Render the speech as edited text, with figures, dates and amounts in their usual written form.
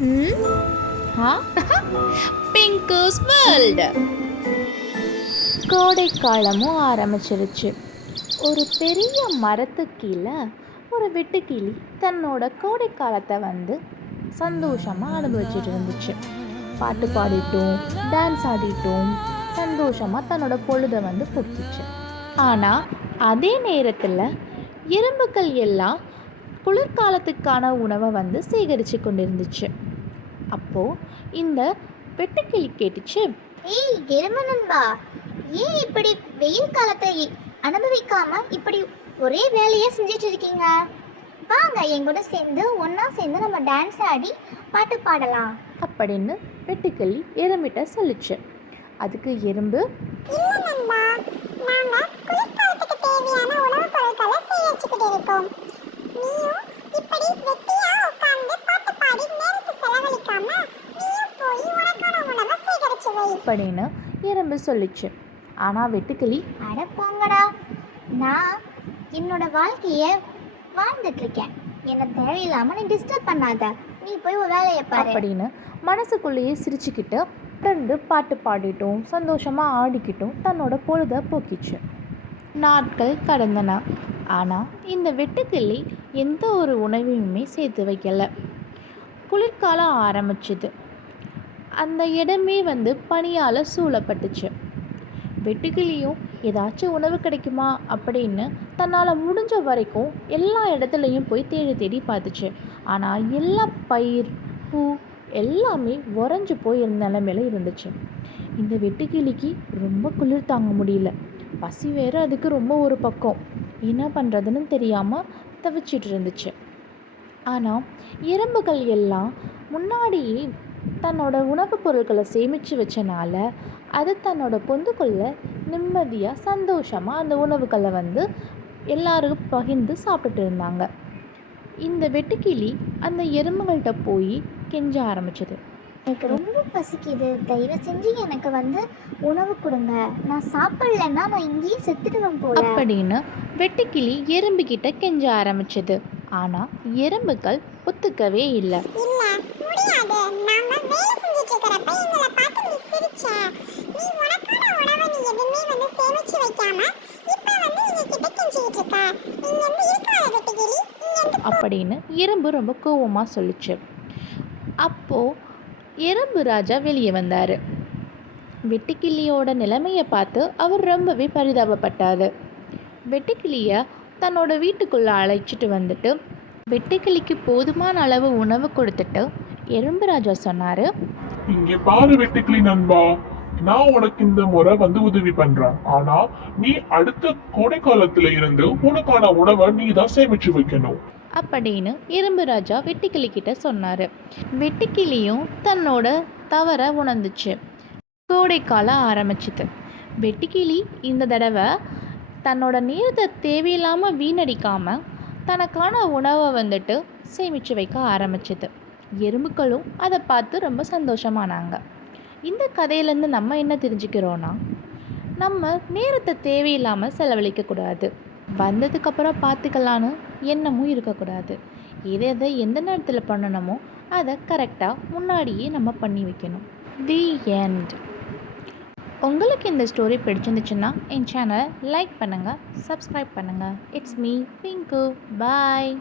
ம் ஆ பிங்கூஸ் வேர்ல்டு. கோடை காலமும் ஆரம்பிச்சிருச்சு. ஒரு பெரிய மரத்துக்கு கீழே ஒரு வெட்டுக்கிளி தன்னோட கோடை காலத்தை சந்தோஷமாக அனுபவிச்சுட்டு இருந்துச்சு. பாட்டு பாடிட்டும் டான்ஸ் ஆடிட்டும் சந்தோஷமாக தன்னோட பொழுதை போக்கிச்சு. ஆனால் அதே நேரத்தில் எறும்புகள் எல்லாம் குளிர்காலத்துக்கான உணவை சேகரித்து கொண்டிருந்துச்சு. அப்போது இந்த வெட்டுக்கிளி கேட்டுச்சு, ஏய் எருமை நண்பா, ஏன் இப்படி வெயில் காலத்தை அனுபவிக்காம இப்படி ஒரே வேலையை செஞ்சுட்டு இருக்கீங்க? வாங்க என் கூட ஒன்றா சேர்ந்து நம்ம டான்ஸ் ஆடி பாட்டு பாடலாம் அப்படின்னு வெட்டுக்கிளி எறும்பிட்ட சொல்லிச்சு. அதுக்கு எறும்பு, இல்லை நண்பா, நாங்கள் குளிர்காலத்துக்கு தேவையான உணவுப் பொருட்களை சேகரிச்சுக்கிட்டு இருக்கோம். நீயும் இப்படி வெட்டியா உட்கார்ந்து பாட்டு பாடி நேரத்தை செலவழிக்காம நீயும் போய் உனக்கான உணவை சேகரிச்சு வை அப்படின்னு எறும்பு சொல்லிச்சு. ஆனால் வெட்டுக்கிளி, அட போங்கடா, நான் என்னோட வாழ்க்கையை வாழ்ந்துட்டு இருக்கேன், என்ன தேவையில்லாம நீ டிஸ்டர்ப் பண்ணாத, நீ போய் ஒரு வேலையை பாரு அப்படின்னு மனசுக்குள்ளேயே சிரிச்சுக்கிட்டு ரெண்டு பாட்டு பாடிட்டும் சந்தோஷமாக ஆடிக்கிட்டும் தன்னோட பொழுதை போக்கிச்சு. நாட்கள் கடந்தன. ஆனால் இந்த வெட்டுக்கிளி எந்த ஒரு உணவையுமே சேர்த்து வைக்கலை. குளிர்காலம் ஆரம்பிச்சுது. அந்த இடமே பனியால் சூழப்பட்டுச்சு. வெட்டுக்கிளியும் ஏதாச்சும் உணவு கிடைக்குமா அப்படின்னு தன்னால் முடிஞ்ச வரைக்கும் எல்லா இடத்துலையும் போய் தேடி தேடி பார்த்துச்சு. ஆனால் எல்லா பயிர் பூ எல்லாமே உறைஞ்சி போய் நிலைமையில இருந்துச்சு. இந்த வெட்டுக்கிளிக்கு ரொம்ப குளிர் தாங்க முடியல. பசி வேறு அதுக்கு ரொம்ப ஒரு பக்கம். என்ன பண்ணுறதுன்னு தெரியாமல் தவிச்சிட்டு இருந்துச்சு. ஆனால் எறும்புகள் எல்லாம் முன்னாடியே தன்னோட உணவுப் பொருட்களை சேமித்து வச்சனால அது தன்னோட பொந்துக்குள்ளே நிம்மதியாக சந்தோஷமாக அந்த உணவுகளை எல்லாரும் பகிர்ந்து சாப்பிட்டுட்டு இருந்தாங்க. இந்த வெட்டுக்கிளி அந்த எறும்புகள்கிட்ட போய் கெஞ்ச ஆரம்பிச்சது. எனக்கு ரொம்ப பசிக்குது, தயவு செஞ்சு எனக்கு உணவு கொடுங்க, நான் சாப்பிடலன்னா நான் இங்கேயே செத்துடுவேன் போல அப்படின்னு வெட்டுக்கிளி எறும்புகிட்ட கெஞ்ச ஆரம்பிச்சது. ஆனால் எறும்புகள் ஒத்துக்கவே இல்லை. அப்படின்னு எறும்பு ரொம்ப கோவமாக சொல்லிச்சு. அப்போது எறும்பு ராஜா வெளியே வந்தார். வெட்டுக்கிளியோட நிலைமையை பார்த்து அவர் ரொம்பவே பரிதாபப்பட்டார். வெட்டுக்கிளியை தன்னோட வீட்டுக்குள்ளே அழைச்சிட்டு வந்துட்டு வெட்டுக்கிளிக்கு போதுமான அளவு உணவு கொடுத்துட்டு எறும்பு ராஜா சொன்னார், இங்கே பாரு வெட்டுக்கிளி நண்பா, நான் உனக்கு இந்த முறை உதவி பண்றேன். ஆனா நீ அடுத்த கோடை காலத்துல இருந்து உனக்கான உணவை நீ தான் சேமிச்சு வைக்கணும் அப்படின்னு எறும்பு ராஜா வெட்டுக்கிளி கிட்ட சொன்னார். வெட்டுக்கிளியும் தன்னோட தவறை உணர்ந்துச்சு. கோடைக்காலம் ஆரம்பிச்சுது. வெட்டுக்கிளி இந்த தடவை தன்னோட நேரத்தை தேவையில்லாமல் வீணடிக்காமல் தனக்கான உணவை சேமித்து வைக்க ஆரம்பிச்சிது. எறும்புகளும் அதை பார்த்து ரொம்ப சந்தோஷமானாங்க. இந்த கதையிலேருந்து நம்ம என்ன தெரிஞ்சுக்கிறோன்னா, நம்ம நேரத்தை தேவையில்லாமல் செலவழிக்கக்கூடாது. வந்ததுக்கப்புறம் பார்த்துக்கலான்னு எண்ணமும் இருக்கக்கூடாது. எதை எந்த நேரத்தில் பண்ணணுமோ அதை கரெக்டாக முன்னாடியே நம்ம பண்ணி வைக்கணும். The end. உங்களுக்கு இந்த ஸ்டோரி பிடிச்சிருந்துச்சுன்னா என் சேனலை லைக் பண்ணுங்கள், சப்ஸ்கிரைப் பண்ணுங்கள். It's me pink. பாய்.